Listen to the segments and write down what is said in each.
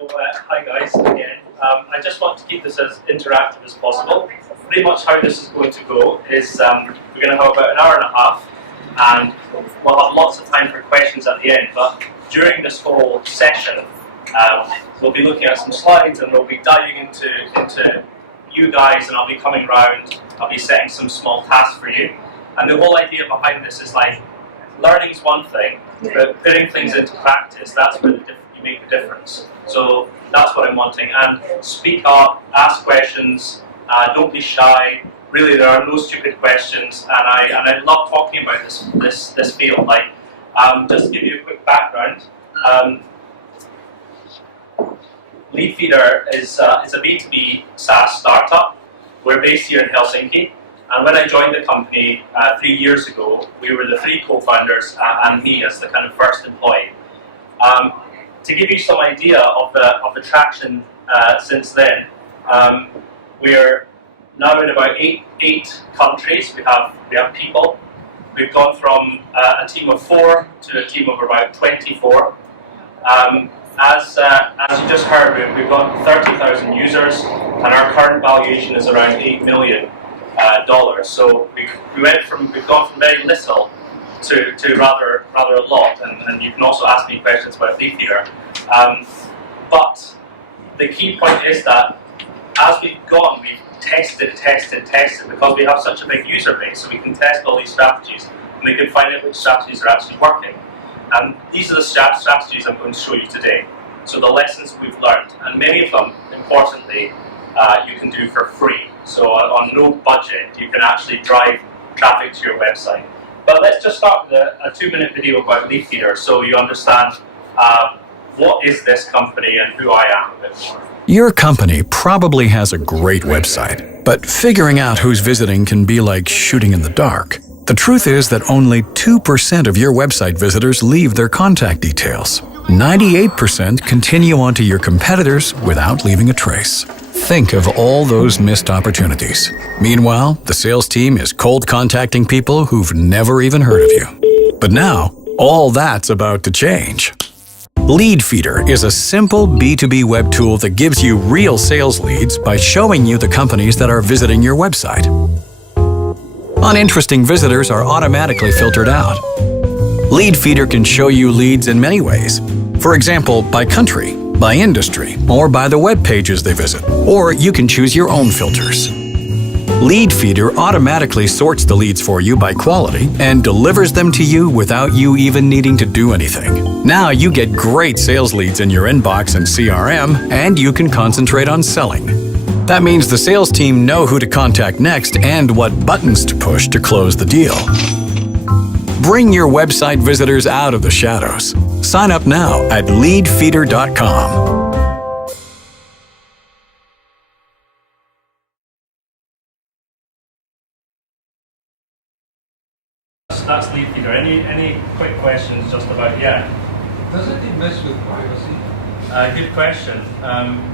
Hi guys, again. I just want to keep this as interactive as possible. Pretty much how this is going to go is we're going to have about an hour and a half, and we'll have lots of time for questions at the end. But during this whole session, we'll be looking at some slides, and we'll be diving into you guys, and I'll be coming round. I'll be setting some small tasks for you. And the whole idea behind this is like, learning is one thing, but putting things into practice, that's where you make the difference. So that's what I'm wanting. And speak up, ask questions, don't be shy. Really, there are no stupid questions, and I love talking about this field. Like, just to give you a quick background, Leadfeeder is a B2B SaaS startup. We're based here in Helsinki. And when I joined the company 3 years ago, we were the 3 co-founders and me as the kind of first employee. To give you some idea of the traction since then, we're now in about eight countries. We have people. We've gone from a team of 4 to a team of about 24. As you just heard, we've got 30,000 users, and our current valuation is around $8 million. So we've gone from very little to rather a lot, and you can also ask me questions about Leadfeeder. But the key point is that as we've gone, we've tested, because we have such a big user base, so we can test all these strategies, and we can find out which strategies are actually working. And these are the strategies I'm going to show you today. So the lessons we've learned, and many of them, importantly, you can do for free. So on no budget, you can actually drive traffic to your website. But let's just start with a 2-minute video about Leadfeeder, so you understand what is this company and who I am a bit more. Your company probably has a great website, but figuring out who's visiting can be like shooting in the dark. The truth is that only 2% of your website visitors leave their contact details. 98% continue onto your competitors without leaving a trace. Think of all those missed opportunities. Meanwhile, the sales team is cold contacting people who've never even heard of you. But now, all that's about to change. Leadfeeder is a simple B2B web tool that gives you real sales leads by showing you the companies that are visiting your website. Uninteresting visitors are automatically filtered out. Leadfeeder can show you leads in many ways. For example, by country, by industry, or by the web pages they visit. Or you can choose your own filters. Leadfeeder automatically sorts the leads for you by quality and delivers them to you without you even needing to do anything. Now you get great sales leads in your inbox and CRM, and you can concentrate on selling. That means the sales team know who to contact next and what buttons to push to close the deal. Bring your website visitors out of the shadows. Sign up now at leadfeeder.com. That's Leadfeeder. Any quick questions just about, Doesn't it mess with privacy? Good question.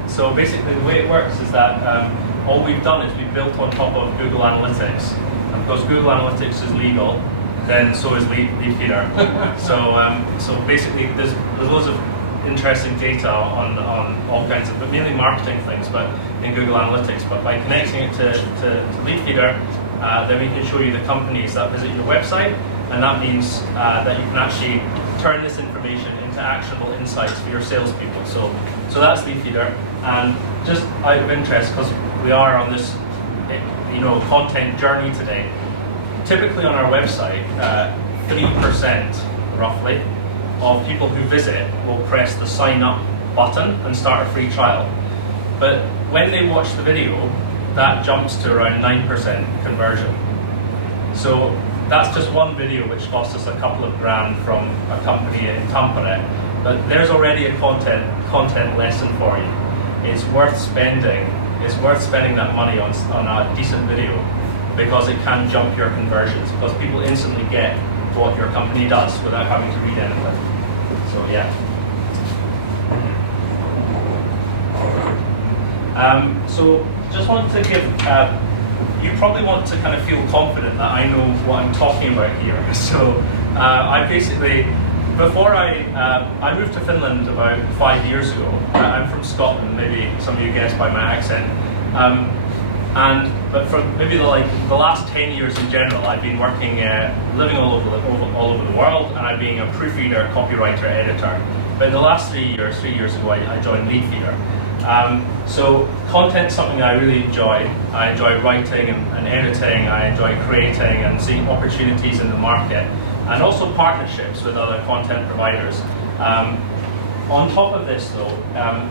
So basically the way it works is that all we've done is we've built on top of Google Analytics. And because Google Analytics is legal, then so is Leadfeeder. So basically there's loads of interesting data on all kinds of, but mainly marketing things, but in Google Analytics. But by connecting it to Leadfeeder, then we can show you the companies that visit your website, and that means that you can actually turn this information into actionable insights for your salespeople. So that's Leadfeeder. And just out of interest, because we are on this content journey today, typically on our website, 3% roughly of people who visit will press the sign up button and start a free trial. But when they watch the video, that jumps to around 9% conversion. So that's just one video which cost us a couple of grand from a company in Tampere. But there's already a content lesson for you. It's worth spending that money on a decent video, because it can jump your conversions, because people instantly get what your company does without having to read anything. So yeah. So just want to give, you probably want to kind of feel confident that I know what I'm talking about here. So I basically before I moved to Finland about 5 years ago. I'm from Scotland. Maybe some of you guessed by my accent. But for maybe the last 10 years in general, I've been working, living all over the world, and I've been a proofreader, copywriter, editor. But in the last 3 years ago, I joined Leadfeeder. So content's something I really enjoy. I enjoy writing and editing. I enjoy creating and seeing opportunities in the market, and also partnerships with other content providers. On top of this, though,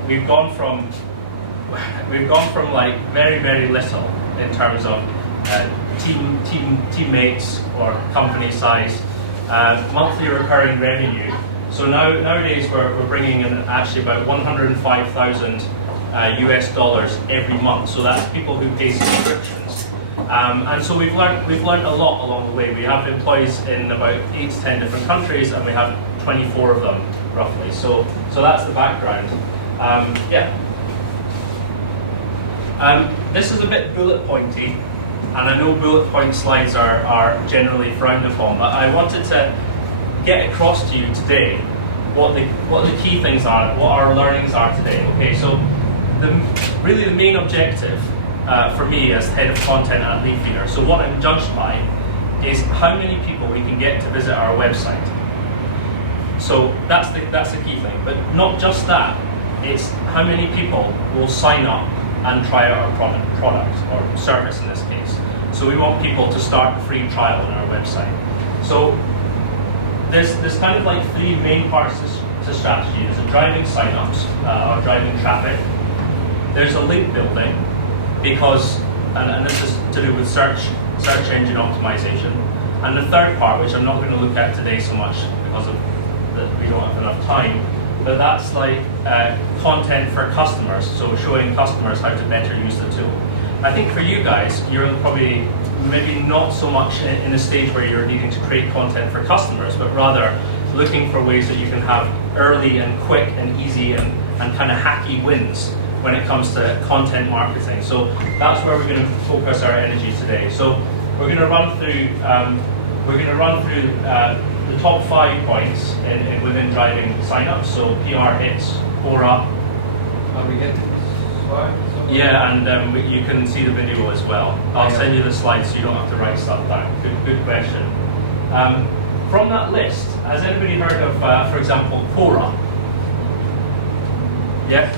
we've gone from like very, very little in terms of teammates or company size, monthly recurring revenue. So nowadays we're bringing in actually about 105,000 US dollars every month. So that's people who pay subscriptions. And so we've learned a lot along the way. We have employees in about 8 to 10 different countries, and we have 24 of them roughly. So that's the background. This is a bit bullet pointy, and I know bullet point slides are generally frowned upon, but I wanted to get across to you today what the key things are, what our learnings are today. Okay, so really the main objective for me as head of content at Leadfeeder, so what I'm judged by is how many people we can get to visit our website. So that's the key thing, but not just that, it's how many people will sign up and try out our product or service in this case. So we want people to start the free trial on our website. So there's kind of like 3 main parts to strategy. There's a driving signups or driving traffic. There's a link building, because and this is to do with search engine optimization. And the third part, which I'm not going to look at today so much because of that we don't have enough time, but that's like content for customers, so showing customers how to better use the tool. I think for you guys, you're probably maybe not so much in a stage where you're needing to create content for customers, but rather looking for ways that you can have early and quick and easy and kind of hacky wins when it comes to content marketing. So that's where we're going to focus our energy today. So we're going to run through the top 5 points within driving signups. So PR hits, Quora. How we get slide? Yeah, and you can see the video as well. I'll send you the slides so you don't have to write stuff down. Good question. From that list, has anybody heard of, for example, Quora? Yeah.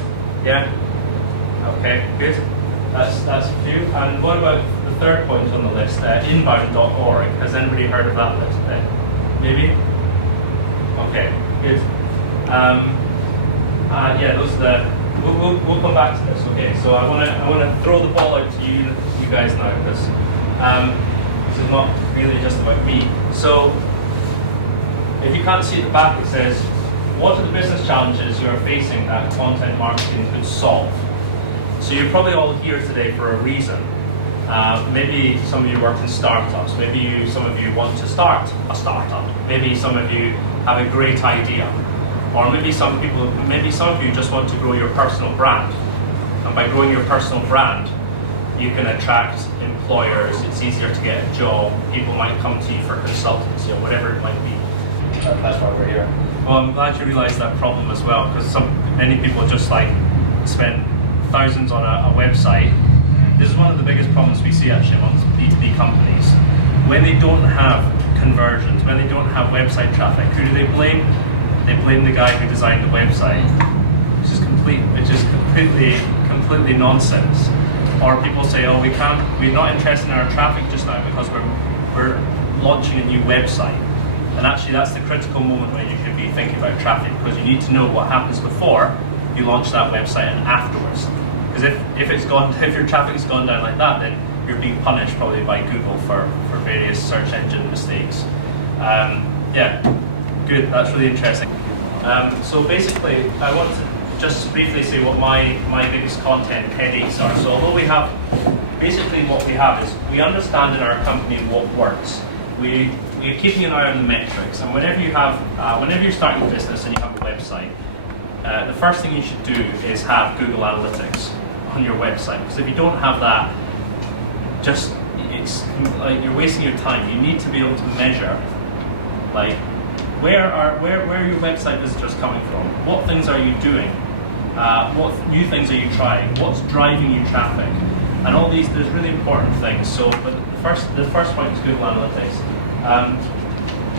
Okay, good. That's a few. And what about the third point on the list, inbound.org? Has anybody heard of that list? Maybe? Okay, good. Those are the. We'll come back to this. Okay, so I want to throw the ball out to you guys now, because this is not really just about me. So if you can't see at the back, it says, what are the business challenges you are facing that content marketing could solve? So you're probably all here today for a reason. Maybe some of you work in startups. Maybe some of you want to start a startup. Maybe some of you have a great idea. Or maybe some of you just want to grow your personal brand. And by growing your personal brand, you can attract employers. It's easier to get a job. People might come to you for consultancy or whatever it might be. That's why we're here. Well, I'm glad you realised that problem as well, because many people just spend thousands on a website. This is one of the biggest problems we see actually amongst B2B companies. When they don't have conversions, when they don't have website traffic, who do they blame? They blame the guy who designed the website, which is completely nonsense. Or people say, oh, we're not interested in our traffic just now because we're launching a new website. And actually that's the critical moment when you should be thinking about traffic, because you need to know what happens before you launch that website and afterwards. Because if your traffic's gone down like that, then you're being punished probably by Google for various search engine mistakes. Good, that's really interesting. So basically, I want to just briefly say what my biggest content headaches are. So although what we have is we understand in our company what works. We're keeping an eye on the metrics, and whenever you're starting a business and you have a website, the first thing you should do is have Google Analytics on your website, because if you don't have that, it's like you're wasting your time. You need to be able to measure where are your website visitors coming from? What things are you doing? What new things are you trying? What's driving you traffic? And all these, there's really important things. So, but the first point is Google Analytics.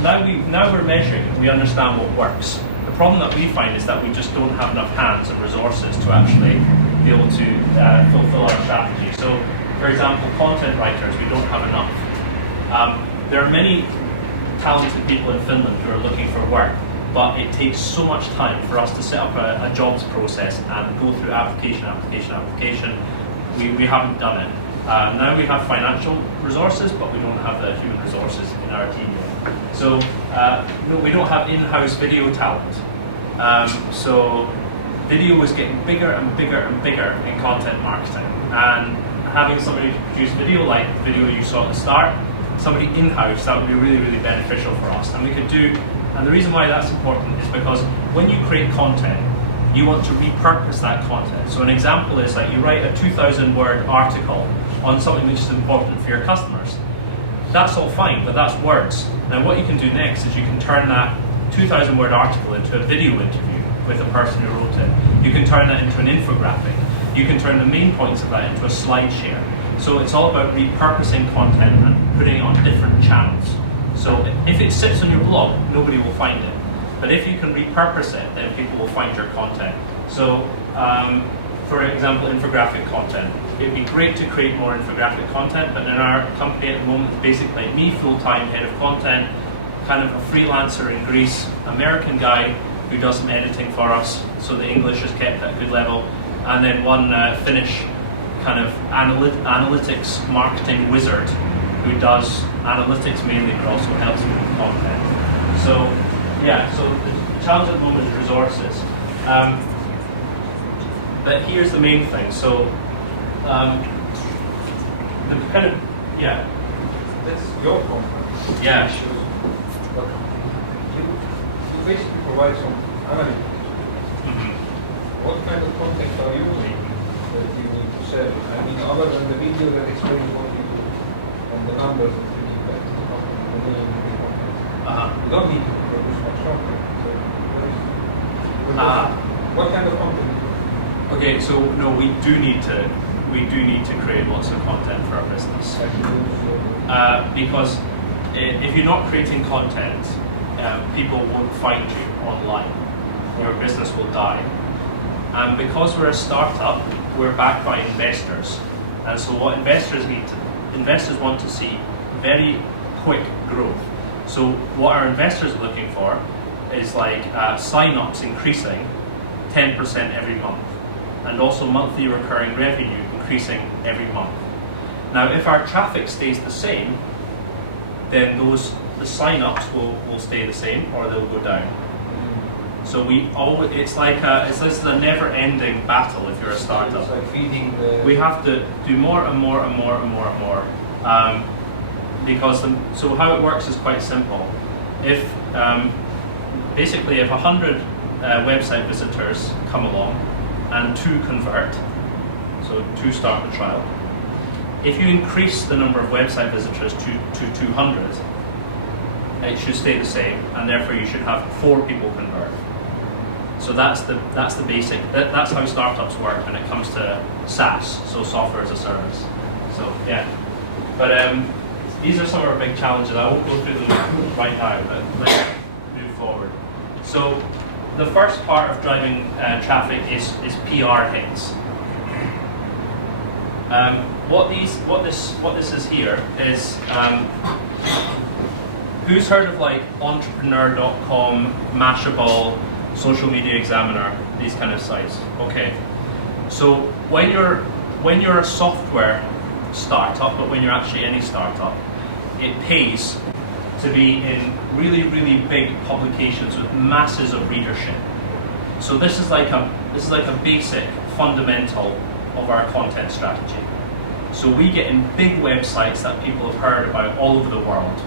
Now we're measuring, we understand what works. The problem that we find is that we just don't have enough hands and resources to actually be able to fulfill our strategy. So, for example, content writers, we don't have enough. There are many talented people in Finland who are looking for work, but it takes so much time for us to set up a jobs process and go through application. We haven't done it. Now we have financial resources, but we don't have the human resources in our team yet. So no, we don't have in-house video talent. So video is getting bigger and bigger and bigger in content marketing. And having somebody produce video like the video you saw at the start, somebody in-house, that would be really, really beneficial for us. And we could do, and the reason why that's important is because when you create content, you want to repurpose that content. So an example is that you write a 2,000 word article on something which is important for your customers. That's all fine, but that's words. Now what you can do next is you can turn that 2,000 word article into a video interview with the person who wrote it. You can turn that into an infographic. You can turn the main points of that into a slide share. So it's all about repurposing content and putting it on different channels. So if it sits on your blog, nobody will find it. But if you can repurpose it, then people will find your content. So, for example, infographic content. It'd be great to create more infographic content, but in our company at the moment, it's basically me, full-time head of content, kind of a freelancer in Greece, American guy who does some editing for us, so the English is kept at a good level, and then one Finnish kind of analytics marketing wizard who does analytics mainly, but also helps me with content. So, yeah, so the challenge at the moment is resources. But here's the main thing. So, the kind of, yeah. That's your company. Yeah. But you basically provide some analytics. Mm-hmm. What kind of content are you using that you need to sell? I mean, other than the video that explains what you do and the numbers that you need that you don't need to produce much content. So what kind of content? Okay, so no, we do need to create lots of content for our business. Because if you're not creating content, people won't find you online. Your business will die. And because we're a startup, we're backed by investors. And so what investors want to see very quick growth. So what our investors are looking for is like sign-ups increasing 10% every month, and also monthly recurring revenue increasing every month. Now, if our traffic stays the same, then the sign-ups will stay the same or they'll go down. So it's this is a never-ending battle if you're a startup. It's like feeding the... We have to do more and more and more and more and more. So how it works is quite simple. If basically if 100 website visitors come along and 2 convert, so 2 start the trial. If you increase the number of website visitors to 200, it should stay the same, and therefore you should have 4 people convert. So that's the basic. That's how startups work when it comes to SaaS, so software as a service. So yeah, but these are some of our big challenges. I won't go through them right now, but let's move forward. So the first part of driving traffic is PR hits. What this is here is who's heard of like entrepreneur.com, Mashable, Social Media Examiner, these kind of sites? Okay. So when you're a software startup, but when you're actually any startup, it pays to be in really, really big publications with masses of readership. So this is like a basic fundamental of our content strategy. So we get in big websites that people have heard about all over the world.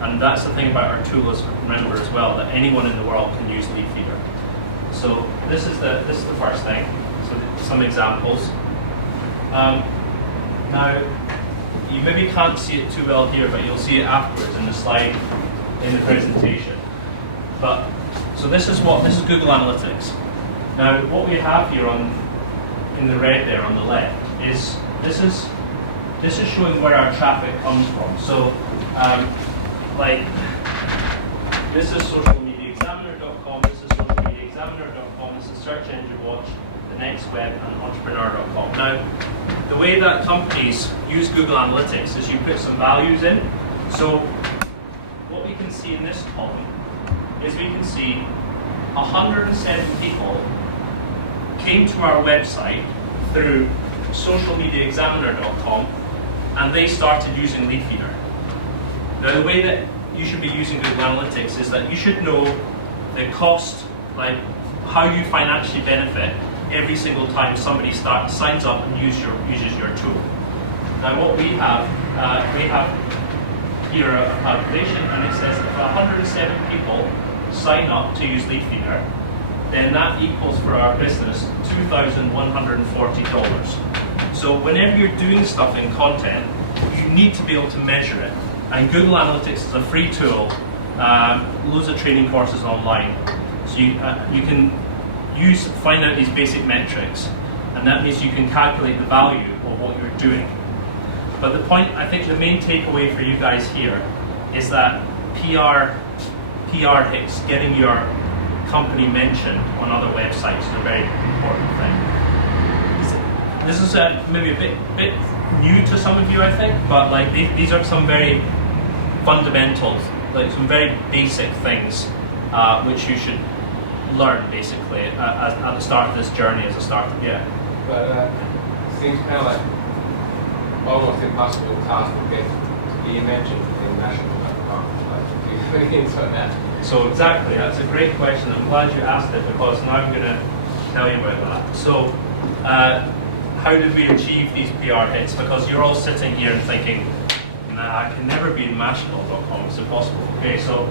And that's the thing about our tool is, remember as well, that anyone in the world can use Leadfeeder. So this is the first thing. So some examples. Now, you maybe can't see it too well here, but you'll see it afterwards in the slide in the presentation. But so this is Google Analytics. Now what we have here in the red there on the left is this is showing where our traffic comes from. So like this is socialmediaexaminer.com, this is socialmediaexaminer.com, this is Search Engine Watch, the Next Web, and entrepreneur.com. Now the way that companies use Google Analytics is you put some values in. So what we can see in this column is we can see 107 people came to our website through socialmediaexaminer.com and they started using Leadfeeder. Now the way that you should be using Google Analytics is that you should know the cost, like how you financially benefit every single time somebody signs up and uses your tool. Now what we have here a calculation, and it says if 107 people sign up to use Leadfeeder, then that equals for our business $2,140. So whenever you're doing stuff in content, you need to be able to measure it. And Google Analytics is a free tool, loads of training courses online. So you can find out these basic metrics, and that means you can calculate the value of what you're doing. But the point, I think the main takeaway for you guys here is that PR hits, getting your company mentioned on other websites is a very important thing. This is maybe a bit new to some of you, I think, but like these are some very fundamentals, like some very basic things which you should learn basically at the start of this journey as a startup. Yeah. But it seems kind of like almost impossible task to get to be mentioned in national.com. Like, do you think on that? So exactly, that's a great question. I'm glad you asked it because now I'm going to tell you about that. So how did we achieve these PR hits? Because you're all sitting here and thinking, nah, I can never be in Mashable.com, it's impossible. Okay, so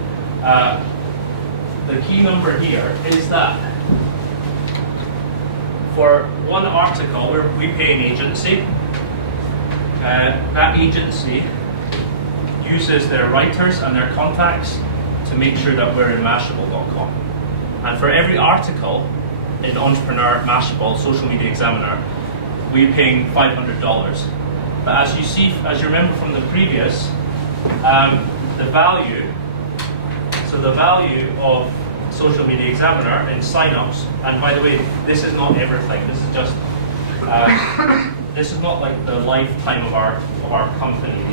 the key number here is that for one article we pay an agency. That agency uses their writers and their contacts to make sure that we're in Mashable.com. And for every article in Entrepreneur, Mashable, Social Media Examiner, we're paying $500. But as you remember from the previous, the value of Social Media Examiner in signups, and by the way, this is not everything, this is just, this is not like the lifetime of our company,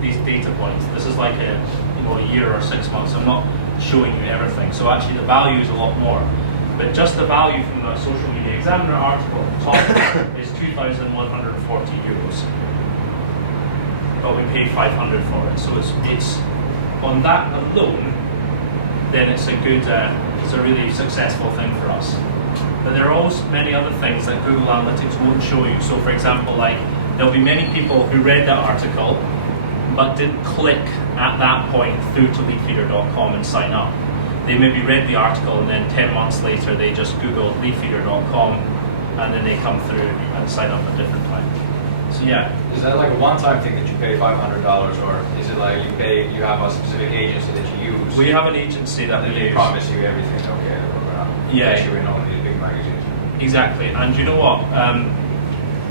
these data points. This is like a year or 6 months. I'm not showing you everything. So actually the value is a lot more. But just the value from the Social Media Examiner article at the top is €2,140. But we pay 500 for it. So it's on that alone, then it's a really successful thing for us. But there are also many other things that Google Analytics won't show you. So for example, like there'll be many people who read that article but didn't click at that point through to leadfeeder.com and sign up. They maybe read the article and then 10 months later they just Googled leadfeeder.com and then they come through and sign up a different time. So yeah. Is that like a one-time thing that you pay $500, or is it like you have a specific agency that you use? We have an agency that we they use. promise you everything, okay? Yeah. Especially in all these big magazines. Exactly, and you know what?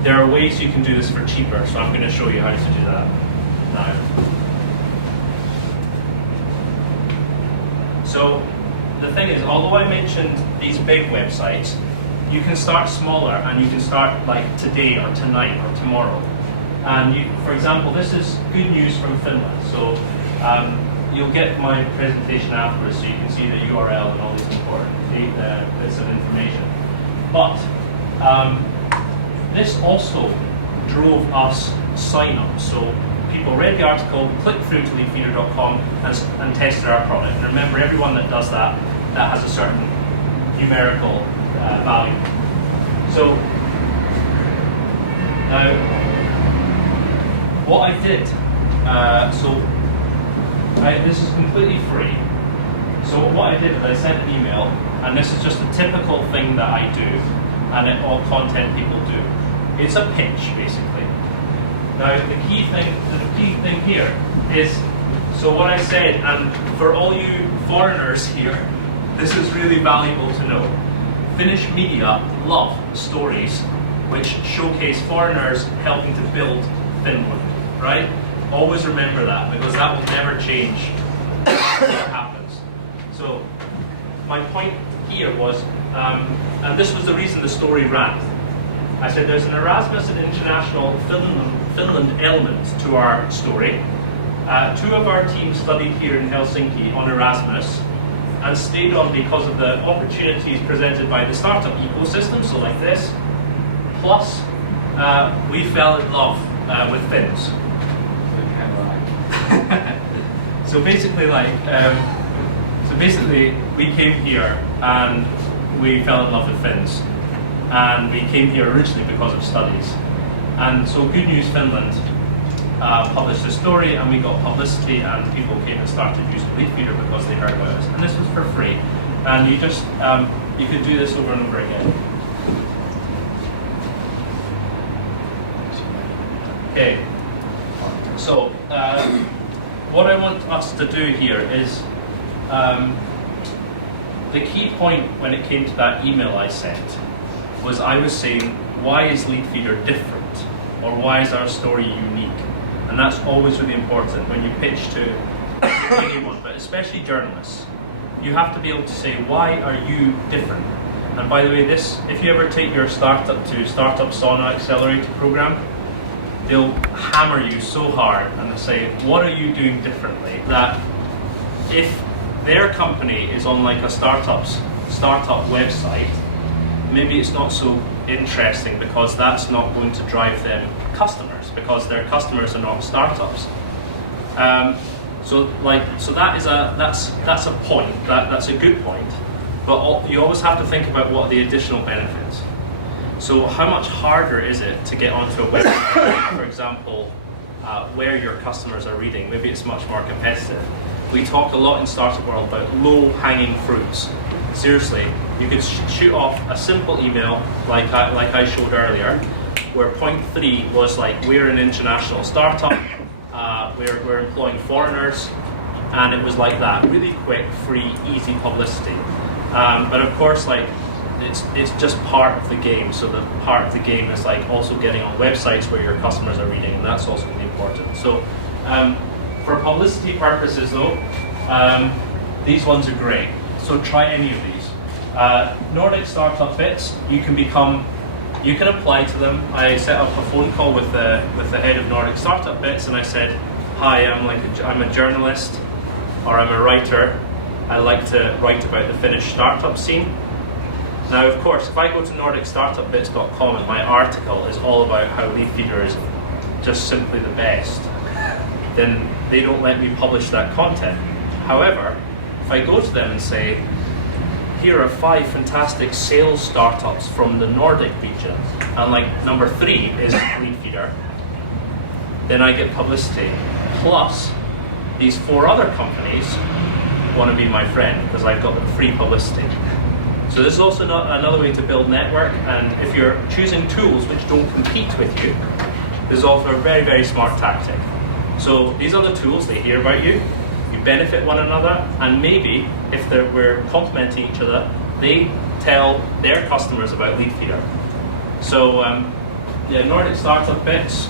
There are ways you can do this for cheaper, so I'm going to show you how to do that now. So the thing is, although I mentioned these big websites, you can start smaller and you can start like today or tonight or tomorrow. And for example, this is good news from Finland. So you'll get my presentation afterwards so you can see the URL and all these important bits of information. But this also drove us sign-ups. So people read the article, clicked through to leadfeeder.com and tested our product. And remember, everyone that does that has a certain numerical value. So now, what I did, this is completely free. So what I did is I sent an email, and this is just a typical thing that I do, and all content people do. It's a pitch, basically. Now, the key thing here is, so what I said, and for all you foreigners here, this is really valuable to know. Finnish media love stories which showcase foreigners helping to build Finland, right? Always remember that, because that will never change what happens. So my point here was, and this was the reason the story ran. I said there's an Erasmus and International Finland element to our story. Two of our teams studied here in Helsinki on Erasmus and stayed on because of the opportunities presented by the startup ecosystem, so like this. Plus, we fell in love with Finns. So basically, we came here and we fell in love with Finns, and we came here originally because of studies. And so Good News Finland published a story, and we got publicity, and people came and started using Leadfeeder because they heard about us. And this was for free, and you just you could do this over and over again. Okay, so what I want us to do here is, the key point when it came to that email I sent was I was saying, why is Leadfeeder different? Or why is our story unique? And that's always really important when you pitch to anyone, but especially journalists. You have to be able to say, why are you different? And by the way, this, if you ever take your startup to Startup Sauna Accelerator program, they'll hammer you so hard and they'll say, what are you doing differently? That if their company is on like a startup website, maybe it's not so interesting because that's not going to drive them customers, because their customers are not startups. So that's a point. That's a good point. But you always have to think about what are the additional benefits. So how much harder is it to get onto a website, for example, where your customers are reading? Maybe it's much more competitive. We talk a lot in Startup World about low-hanging fruits. Seriously, you could shoot off a simple email like I showed earlier, where point 3 was like, we're an international startup, we're employing foreigners, and it was like that, really quick, free, easy publicity. But of course, like, it's just part of the game. So the part of the game is like also getting on websites where your customers are reading, and that's also really important. So for publicity purposes though, these ones are great. So try any of these. Nordic Startup Bits, you can apply to them. I set up a phone call with the head of Nordic Startup Bits, and I said, hi, I'm a journalist, or I'm a writer. I like to write about the Finnish startup scene. Now, of course, if I go to nordicstartupbits.com and my article is all about how Leadfeeder is just simply the best, then they don't let me publish that content. However, if I go to them and say, here are 5 fantastic sales startups from the Nordic region, and like number 3 is Leadfeeder, then I get publicity. Plus, these 4 other companies want to be my friend because I've got them free publicity. So this is also another way to build network, and if you're choosing tools which don't compete with you, this is also a very, very smart tactic. So these are the tools, they hear about you, you benefit one another, and maybe if we're complementing each other, they tell their customers about Leadfeeder. So Nordic Startup Bits,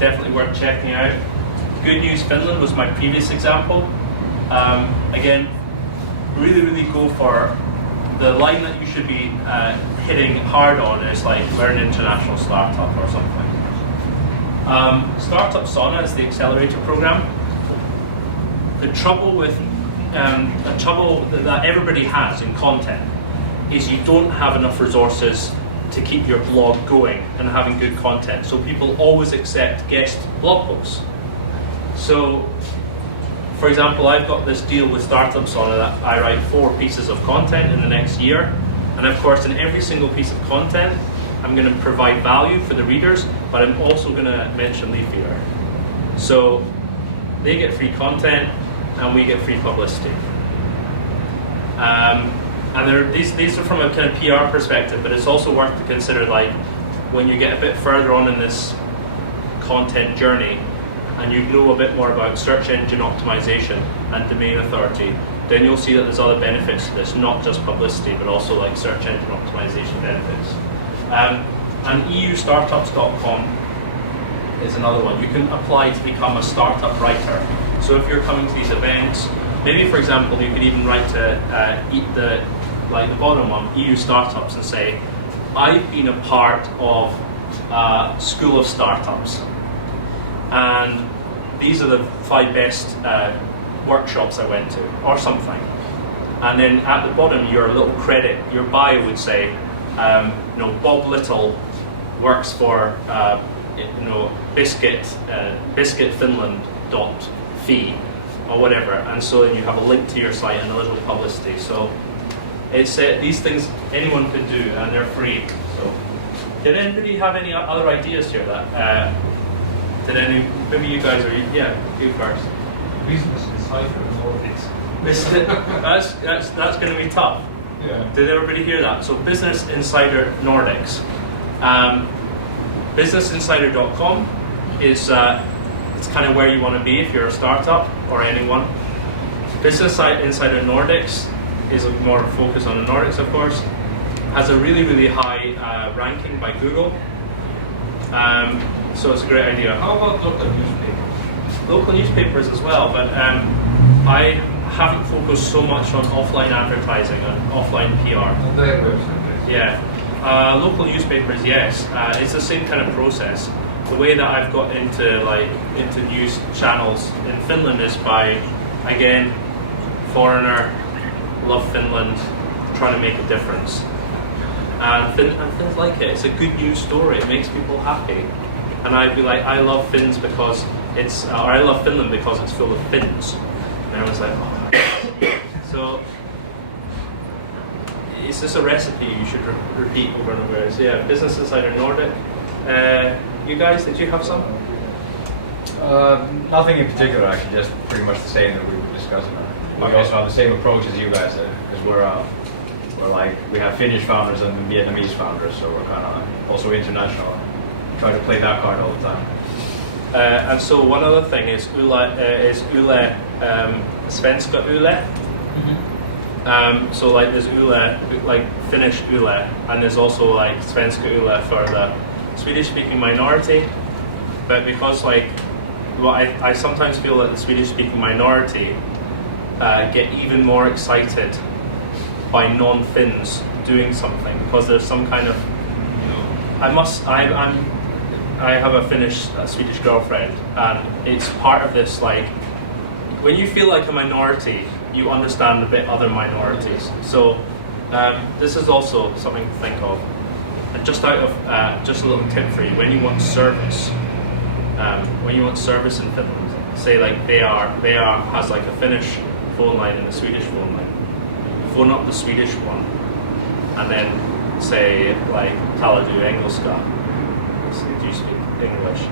definitely worth checking out. Good News Finland was my previous example. Again, really, really go for the line that you should be hitting hard on is like, we're an international startup or something. Startup Sauna is the accelerator program. The trouble that everybody has in content is you don't have enough resources to keep your blog going and having good content. So people always accept guest blog posts. So, for example, I've got this deal with Startup Sauna that I write 4 pieces of content in the next year. And of course, in every single piece of content, I'm going to provide value for the readers, but I'm also going to mention Leadfeeder. So they get free content and we get free publicity. And these are from a kind of PR perspective, but it's also worth to consider, like, when you get a bit further on in this content journey, and you know a bit more about search engine optimization and domain authority, then you'll see that there's other benefits to this, not just publicity, but also like search engine optimization benefits. And eustartups.com is another one. You can apply to become a startup writer. So if you're coming to these events, maybe for example, you could even write to the bottom one, EU Startups, and say, I've been a part of School of Startups, and these are the 5 best workshops I went to, or something. And then at the bottom, your little credit, your bio would say, Bob Little works for biscuitfinland.fee or whatever, and so then you have a link to your site and a little publicity. So it's these things anyone could do, and they're free. So, did anybody have any other ideas here? That maybe you guys are you first. Business Insider Nordics. That's going to be tough. Yeah. Did everybody hear that? So Business Insider Nordics. BusinessInsider.com is it's kind of where you want to be if you're a startup or anyone. Business Insider Nordics is more focused on the Nordics, of course. Has a really, really high ranking by Google. So it's a great idea. How about local newspapers? Local newspapers as well, but I haven't focused so much on offline advertising and offline PR. On their website. Yeah. Local newspapers, yes. It's the same kind of process. The way that I've got into news channels in Finland is by, again, foreigner, love Finland, trying to make a difference. And Finns like it. It's a good news story. It makes people happy. And I'd be like, I love Finns because or I love Finland because it's full of Finns. And everyone's like, oh. So it's just a recipe you should repeat over and over. So yeah, Business Insider Nordic. You guys, did you have some? Nothing in particular, actually, just pretty much the same that we were discussing. We also have the same approach as you guys, because we have Finnish founders and Vietnamese founders, so we're kind of also international. Try to play that card all the time. And so one other thing is Yle, Svenska Yle. Mm-hmm. So like there's Yle, like Finnish Yle, and there's also like Svenska Yle for the Swedish-speaking minority. But because I sometimes feel that the Swedish-speaking minority get even more excited by non-Finns doing something, because there's some kind of, I have a Swedish girlfriend, and it's part of this, when you feel like a minority, you understand a bit other minorities. So this is also something to think of. And just a little tip for you, when you want service in Finland, say like BR has like a Finnish phone line and a Swedish phone line. Phone up the Swedish one, and then say like "Talar du engelska?" Do you speak English?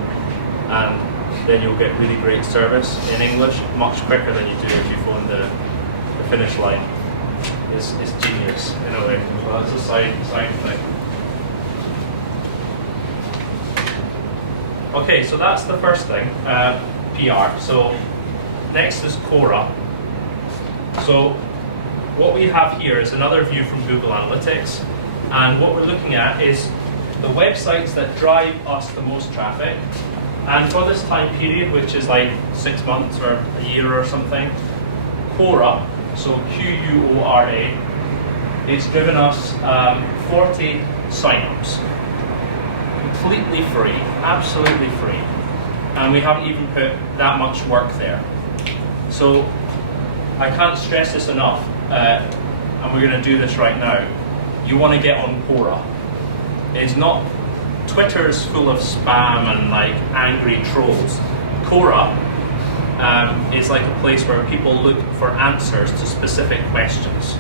And then you'll get really great service in English, much quicker than you do if you phone the Finnish line. It's genius in a way. Well, that's a side thing. Okay, so that's the first thing, PR. So next is Quora. So what we have here is another view from Google Analytics, and what we're looking at is the websites that drive us the most traffic. And for this time period, which is like 6 months or a year or something, Quora, so Quora, it's driven us 40 signups. Completely free, absolutely free. And we haven't even put that much work there. So I can't stress this enough, and we're going to do this right now. You want to get on Quora. It's not, Twitter's full of spam and like angry trolls. Quora is like a place where people look for answers to specific questions.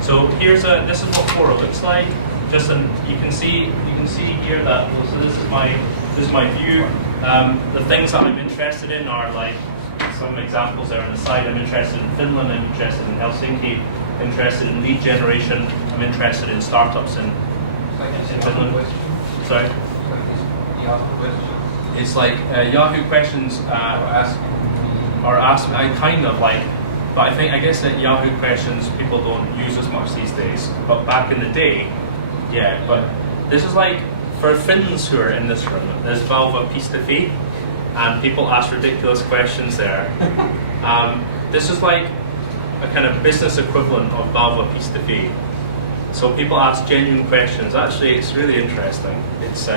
So this is what Quora looks like. You can see here that so this is my view. The things that I'm interested in are like some examples there on the side. I'm interested in Finland, I'm interested in Helsinki, interested in lead generation, I'm interested in startups in Finland. Sorry? Yahoo question. It's like Yahoo questions Ask. or ask. I kind of like, but I guess that Yahoo questions people don't use as much these days. But back in the day, yeah. But this is like for Finns who are in this room. There's Valva Pistafi, and people ask ridiculous questions there. This is like a kind of business equivalent of Valva Pistafi. So people ask genuine questions. Actually, it's really interesting. It's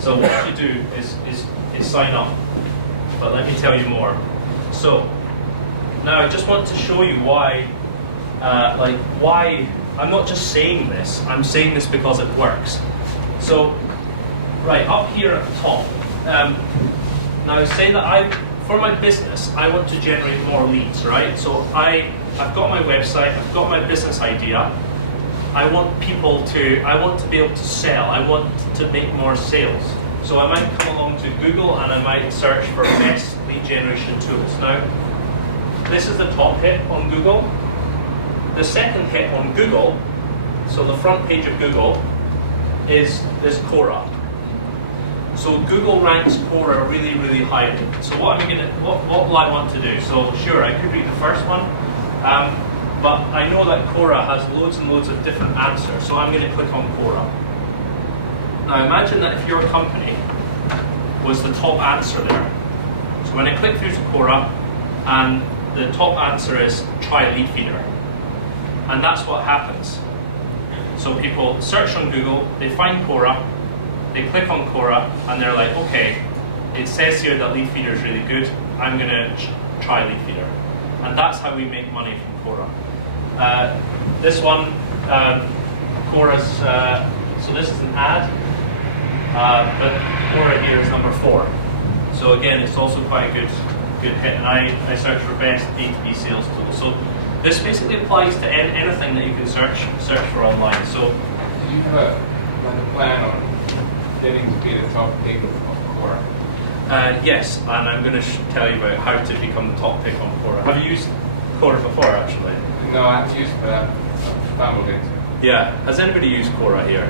so what you do is sign up. But let me tell you more. So now I just want to show you why, why I'm not just saying this. I'm saying this because it works. So right up here at the top. Now say that for my business, I want to generate more leads, right? So I've got my website, I've got my business idea. I want to be able to sell. I want to make more sales. So I might come along to Google and I might search for best lead generation tools. Now, this is the top hit on Google. The second hit on Google, so the front page of Google, is this Quora. So Google ranks Quora really, really highly. So what will I want to do? So sure, I could read the first one, but I know that Quora has loads and loads of different answers. So I'm going to click on Quora. Now imagine that if your company was the top answer there. So when I click through to Quora, and the top answer is try lead feeder, and that's what happens. So people search on Google, they find Quora. They click on Quora and they're like, okay, it says here that lead feeder is really good. I'm going to try lead feeder. And that's how we make money from Quora. This one, Quora's, so this is an ad, but Quora here is number 4. So again, it's also quite a good hit. And I search for best B2B sales tool. So this basically applies to anything that you can search for online. So Do you have a plan on getting to be the top pick of Quora? Yes, and I'm going to tell you about how to become the top pick on Quora. Have you used Quora before, actually? No, I haven't used it, but I've found it. Yeah. Has anybody used Quora here?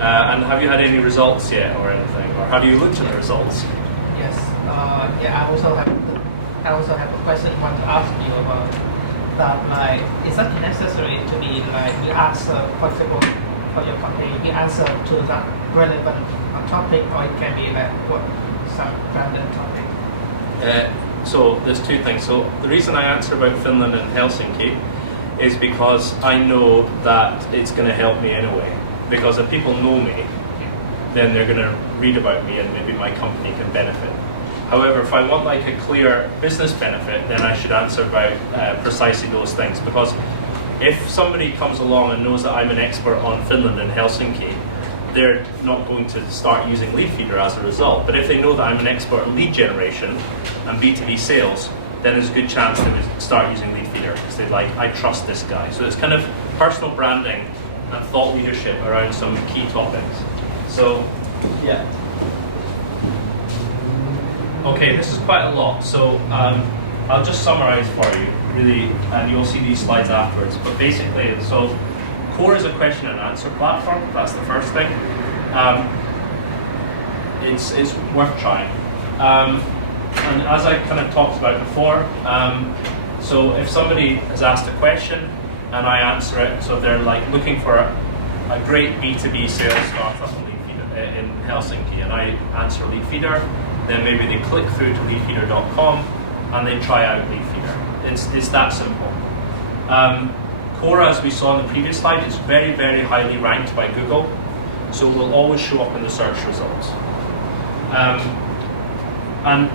And have you had any results yet, or anything? Or have you looked at the results? Yes. I also have a question I want to ask you about that. Like, is that necessary to be like the answer, for example, for your company, the answer to that relevant topic, or it can be like some random topic? So there's two things. So the reason I answer about Finland and Helsinki is because I know that it's going to help me anyway. Because if people know me, then they're going to read about me and maybe my company can benefit. However, if I want like a clear business benefit, then I should answer about precisely those things. Because if somebody comes along and knows that I'm an expert on Finland and Helsinki, they're not going to start using lead feeder as a result. But if they know that I'm an expert in lead generation and B2B sales, then there's a good chance they would start using lead feeder because they're like, I trust this guy. So it's kind of personal branding and thought leadership around some key topics. So, yeah. Okay, this is quite a lot. So I'll just summarize for you, really, and you'll see these slides afterwards. But basically, so Core is a question and answer platform. That's the first thing. It's worth trying. And as I kind of talked about before, so if somebody has asked a question and I answer it, so they're like looking for a great B2B sales startup in Helsinki, and I answer lead feeder, then maybe they click through to leadfeeder.com and they try out lead feeder. It's that simple. Quora, as we saw in the previous slide, is very, very highly ranked by Google, so it will always show up in the search results. And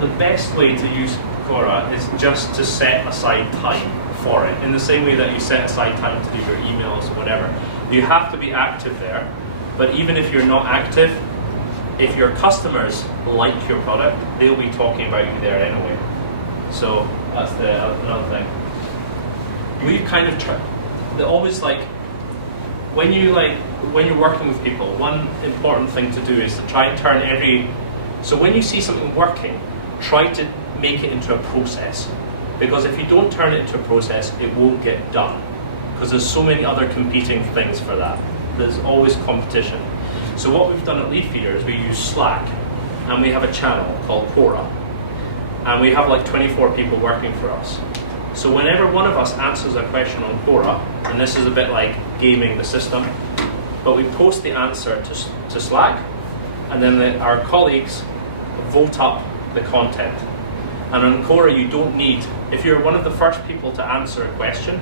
the best way to use Quora is just to set aside time for it, in the same way that you set aside time to do your emails or whatever. You have to be active there, but even if you're not active, if your customers like your product, they'll be talking about you there anyway. So that's another thing. We've kind of tried. Always like when you're working with people, one important thing to do is to try and turn so when you see something working, try to make it into a process. Because if you don't turn it into a process, it won't get done. Because there's so many other competing things for that. There's always competition. So what we've done at Leadfeeder is we use Slack, and we have a channel called Quora, and we have like 24 people working for us. So whenever one of us answers a question on Quora, and this is a bit like gaming the system, but we post the answer to Slack, and then our colleagues vote up the content. And on Quora, you don't need, if you're one of the first people to answer a question,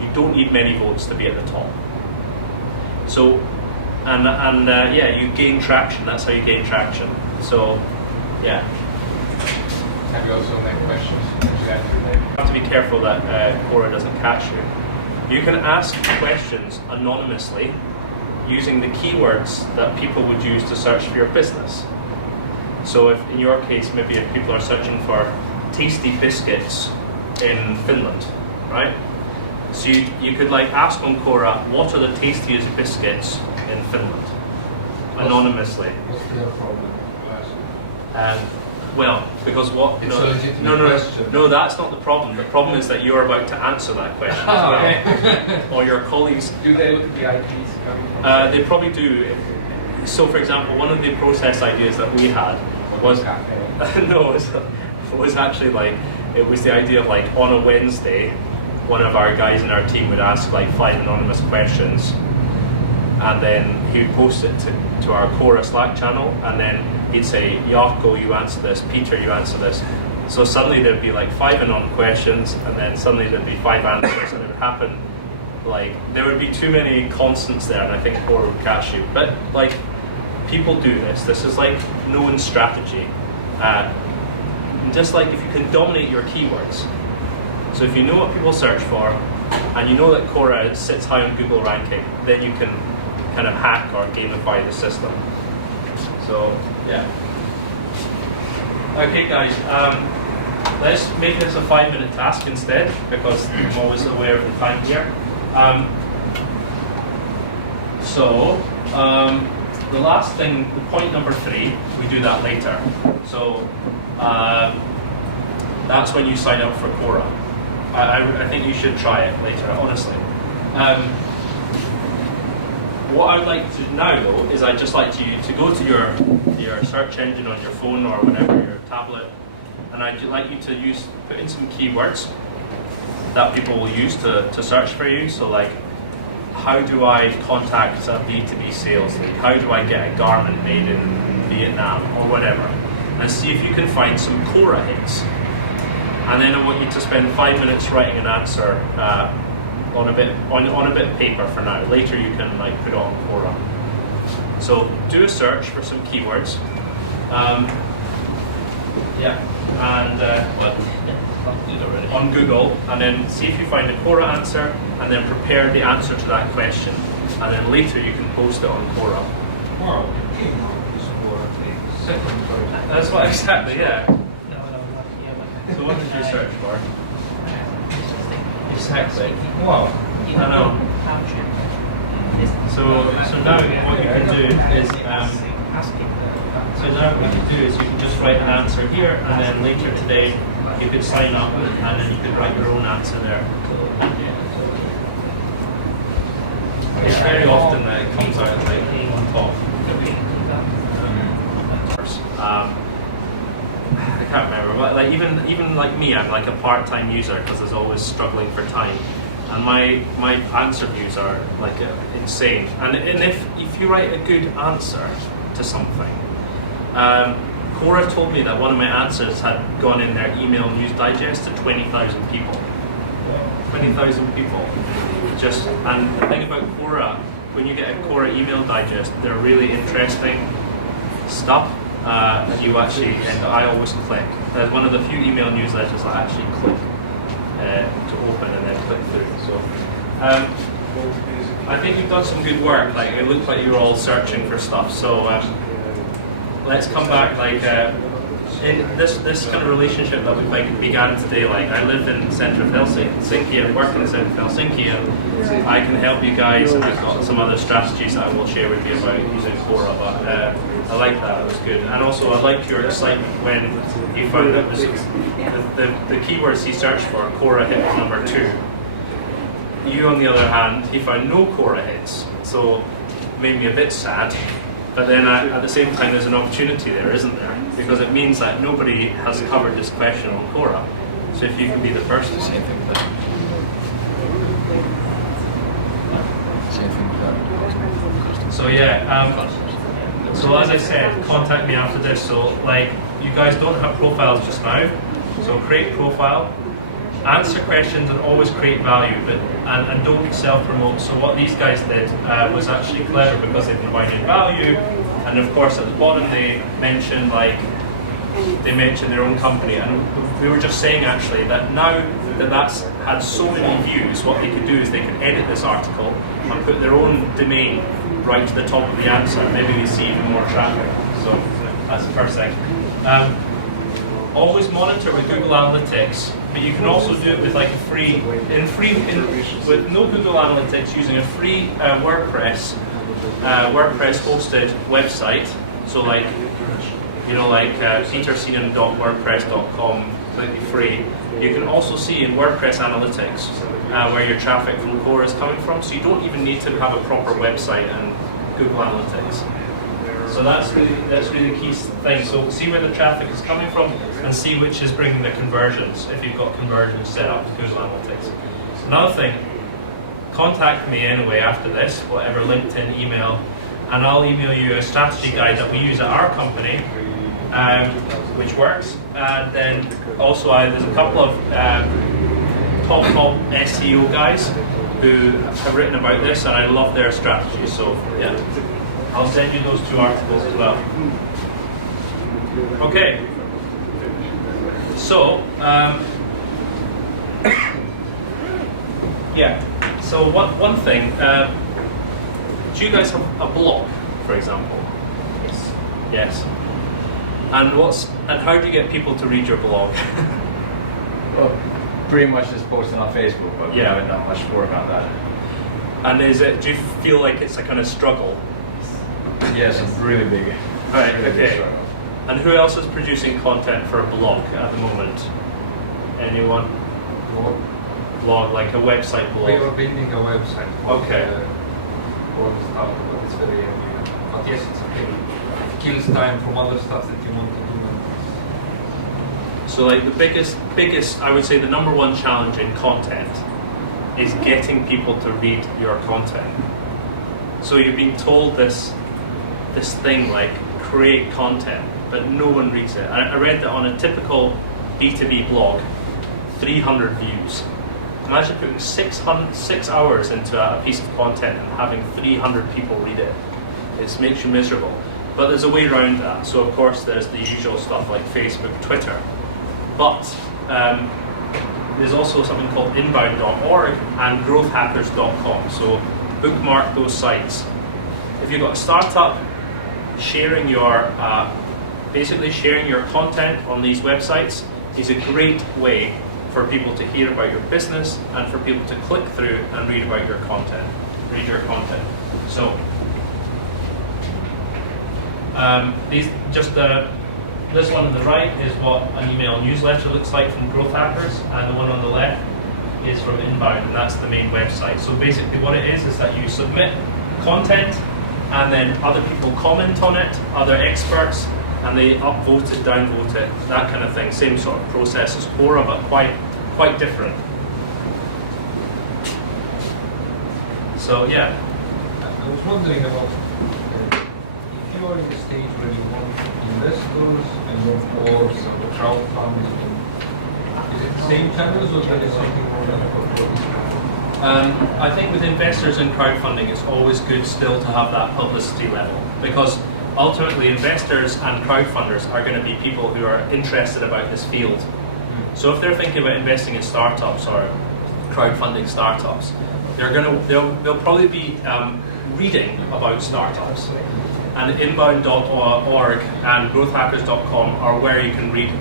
you don't need many votes to be at the top. So, yeah, you gain traction. That's how you gain traction. So, yeah. Have you also made questions? You have to be careful that Quora doesn't catch you. You can ask questions anonymously using the keywords that people would use to search for your business. So if in your case, maybe if people are searching for tasty biscuits in Finland, right? So you could like ask on Quora, what are the tastiest biscuits in Finland? Anonymously. What's the problem? Well, because what? It's a legitimate question. No, that's not the problem. The problem is that you're about to answer that question as well. Or your colleagues. Do they look at the IPs coming from? They probably do. So, for example, one of the process ideas that we had was no, it was actually like it was the idea of like on a Wednesday, one of our guys in our team would ask like 5 anonymous questions, and then he'd post it to our Quora Slack channel, and then he'd say, Jaakko, you answer this, Peter, you answer this. So suddenly there'd be like 5 anon questions, and then suddenly there'd be 5 answers, and it would happen like there would be too many constants there, and I think Quora would catch you. But like people do this. This is like known strategy. Just like if you can dominate your keywords. So if you know what people search for, and you know that Quora sits high on Google ranking, then you can kind of hack or gamify the system. So yeah. Okay, guys. Let's make this a 5-minute task instead, because I'm always aware of the time here. The last thing, the point number 3, we do that later. So that's when you sign up for Quora. I think you should try it later, honestly. What I would like to do now, though, is I'd just like you to go to your search engine on your phone or whatever, your tablet, and I'd like you to put in some keywords that people will use to search for you. So like, how do I contact a B2B sales lead? How do I get a garment made in Vietnam or whatever? And see if you can find some Quora hits. And then I want you to spend 5 minutes writing an answer on a bit of paper for now. Later you can like put it on Quora. So do a search for some keywords. On Google, and then see if you find a Quora answer, and then prepare the answer to that question, and then later you can post it on Quora. Wow, the keynote is for a second person. That's what exactly, yeah. No, not here. So what did you search for? Interesting. Exactly. Wow. I know. So now what you can do is you can just write an answer here, and then later today you could sign up, and then you could write your own answer there. It's very often that it comes out like on top. I can't remember, but like even like me, I'm like a part-time user because I was always struggling for time, and my answer views are like insane. And if you write a good answer to something, Quora told me that one of my answers had gone in their email news digest to 20,000 people. 20,000 people. And the thing about Quora, when you get a Quora email digest, they're really interesting stuff. You actually, and I always click. There's one of the few email newsletters I actually click to open and then click through. So I think you've done some good work. Like it looks like you're all searching for stuff. So let's come back. Like in this kind of relationship that we began today. Like I live in centre of Helsinki and work in the centre of Helsinki, and I can help you guys. And I've got some other strategies that I will share with you about using Quora. But I like that. It was good. And also I liked your excitement when you found out the keywords he searched for. Quora hit number 2. You, on the other hand, he found no Quora hits. So it made me a bit sad. But then at the same time, there's an opportunity there, isn't there? Because it means that nobody has covered this question on Quora. So if you can be the first one. Same thing with that. Same thing with that. So yeah, so as I said, contact me after this. So like, you guys don't have profiles just now, so create profile, answer questions and always create value, but and don't self-promote. So what these guys did was actually clever because they provided value, and of course at the bottom they mentioned their own company, and we were just saying actually that now that that's had so many views, what they could do is they could edit this article and put their own domain right to the top of the answer. Maybe we see even more traffic. So that's the first thing. Always monitor with Google Analytics, but you can also do it with like a with no Google Analytics, using a free WordPress hosted website. So like, peterseenan.wordpress.com, completely free. You can also see in WordPress Analytics where your traffic from Core is coming from, so you don't even need to have a proper website and Google Analytics. So that's really the key thing. So see where the traffic is coming from and see which is bringing the conversions, if you've got conversions set up with Google Analytics. Another thing, contact me anyway after this, whatever, LinkedIn, email, and I'll email you a strategy guide that we use at our company, which works. And then also there's a couple of top SEO guys who have written about this, and I love their strategy. So yeah, I'll send you those 2 articles as well. Okay. So yeah. So one thing. Do you guys have a blog, for example? Yes. Yes. And how do you get people to read your blog? Well, pretty much just posting on Facebook, but we haven't done much work on that. And do you feel like it's a kind of struggle? Yes, it's really big. Right, Really big okay. struggle. And who else is producing content for a blog at the moment? Anyone? Blog, like a website We blog? are building a website. Okay. For the stuff, but it's very but yes, it's okay. It kills time from other stuff that you want to do. So like the biggest, I would say the number one challenge in content is getting people to read your content. So you're being told this thing like create content, but no one reads it. I read that on a typical B2B blog, 300 views. Imagine putting 6 hours into a piece of content and having 300 people read it. It makes you miserable. But there's a way around that. So of course there's the usual stuff like Facebook, Twitter. But there's also something called inbound.org and growthhackers.com. So bookmark those sites. If you've got a startup, sharing your content on these websites is a great way for people to hear about your business and for people to click through and read about your content. So this one on the right is what an email newsletter looks like from Growth Hackers, and the one on the left is from Inbound, and that's the main website. So basically what it is that you submit content and then other people comment on it, other experts, and they upvote it, downvote it, that kind of thing. Same sort of process as Quora, but quite different. So yeah. I was wondering about if you are in the stage where you want investors and you want boards and crowdfunding, is it the same channels or there is something more than I think with investors and crowdfunding, it's always good still to have that publicity level, because ultimately investors and crowdfunders are going to be people who are interested about this field. So if they're thinking about investing in startups or crowdfunding startups, they'll probably be reading about startups. And inbound.org and growthhackers.com are where you can read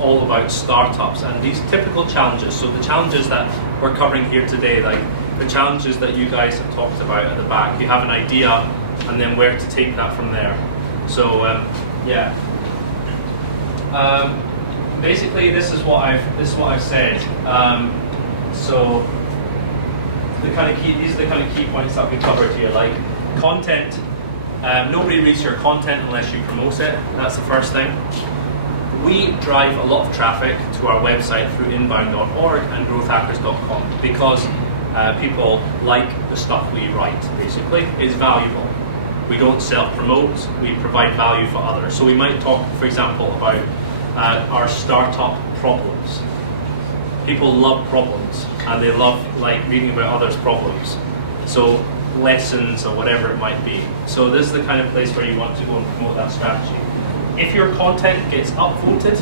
all about startups and these typical challenges. So the challenges that we're covering here today, like the challenges that you guys have talked about at the back. You have an idea and then where to take that from there. So basically this is what I've said. So these are the kind of key points that we covered here, like content Nobody reads your content unless you promote it. That's the first thing. We drive a lot of traffic to our website through inbound.org and growthhackers.com because people like the stuff we write, basically. It's valuable. We don't self-promote, we provide value for others. So we might talk, for example, about our startup problems. People love problems and they love reading about others' problems. So lessons or whatever it might be. So this is the kind of place where you want to go and promote that strategy. If your content gets upvoted,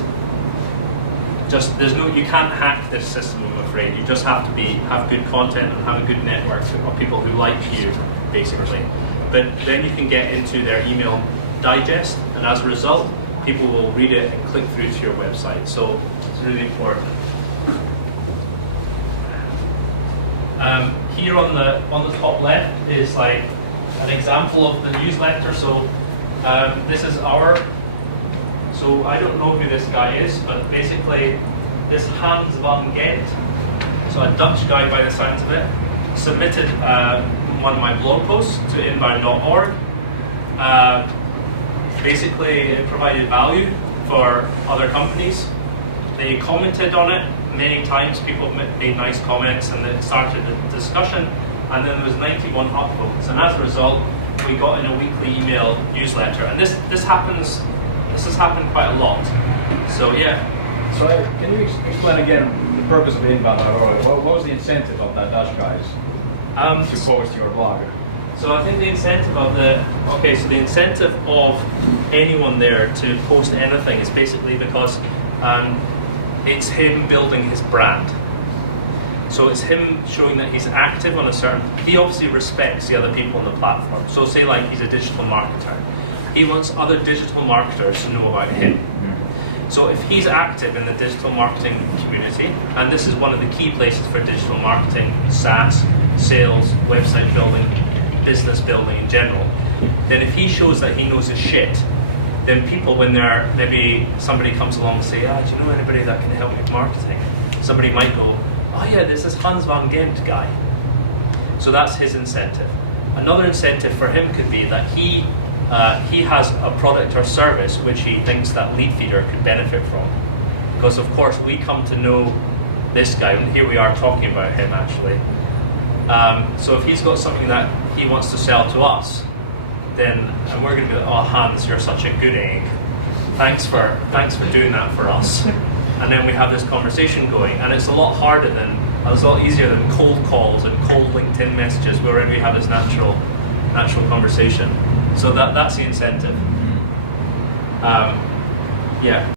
you can't hack this system, I'm afraid. You just have to have good content and have a good network of people who like you, basically. But then you can get into their email digest, and as a result, people will read it and click through to your website. So it's really important. Here on the top left is an example of the newsletter. So this is so I don't know who this guy is, but basically this Hans van Gent, so a Dutch guy by the sounds of it, submitted one of my blog posts to inbound.org. Basically it provided value for other companies. They commented on it many times, people made nice comments and it started a discussion, and then there was 91 upvotes, and as a result we got in a weekly email newsletter, and this has happened quite a lot. So yeah. So can you explain again the purpose of inbound.org? What was the incentive of that Dutch guys to post your blog? So I think the incentive of the incentive of anyone there to post anything is basically because it's him building his brand. So it's him showing that he's active on he obviously respects the other people on the platform. So say he's a digital marketer. He wants other digital marketers to know about him. So if he's active in the digital marketing community, and this is one of the key places for digital marketing, SaaS, sales, website building, business building in general, then if he shows that he knows his shit, then people, when maybe somebody comes along and say, do you know anybody that can help me with marketing? Somebody might go, oh yeah, there's this Hans van Gent guy. So that's his incentive. Another incentive for him could be that he has a product or service which he thinks that Leadfeeder could benefit from. Because of course we come to know this guy, and here we are talking about him actually. So if he's got something that he wants to sell to us, and we're going to be like, oh Hans, you're such a good egg. Thanks for doing that for us. And then we have this conversation going, and it's a lot easier than cold calls and cold LinkedIn messages where we have this natural conversation. So that's the incentive. Yeah.